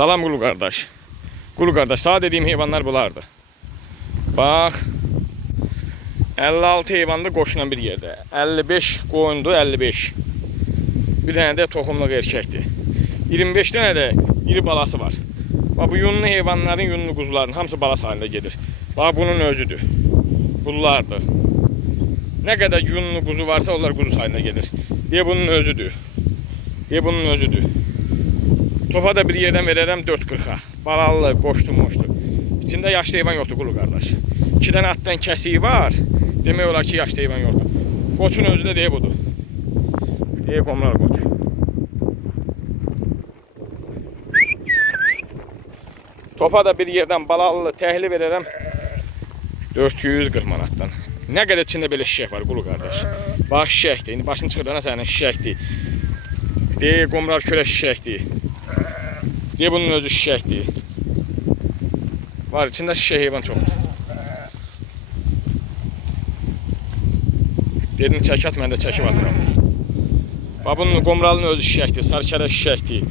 Salam Qulu qardaş. Qulu qardaş, sağ dediyim heyvanlar bulardı. Bax. 56 heyvanlı qoşla bir yerdə. 55 qoyundu, 55. Bir dənə də toxumluq erkəkdir. 25 dənə də iri balası var. Bax, bu yunlu heyvanların, yunlu quzuların hamısı balası halində gedir. Bax, bunun özüdür. Bunlardır. Nə qədər yunlu quzu varsa onlar quzu halində gedir. Deyə bunun özüdür. Deyə bunun özüdür. Topa da bir yerdən verərəm 4.40'a. Balalı, qoşdu, moşdu. İçində yaşlı heyvan yoxdur Qulu qardaş. 2 dənə atdan kəsiyi var. Demək olar ki, yaşlı heyvan yoxdur. Qoçun özü də deyə budur. Deyə qomlar qoç. Topa da bir yerdən balalı təhli verərəm 440 manatdan. Nə qədər içində belə şişək var Qulu qardaş. Bax, şişəkdir. İndi başını çıxırdana sənin şişəkdir. Deyə qomlar kölə şişəkdir. Deyə bunun özü şişəkdir. Var, içində şişək heyvan çoxdur. Dedim çəki at, mən də çəkib atıram. Bax, bunun qomralının özü şişəkdir, sarkərə şişəkdir.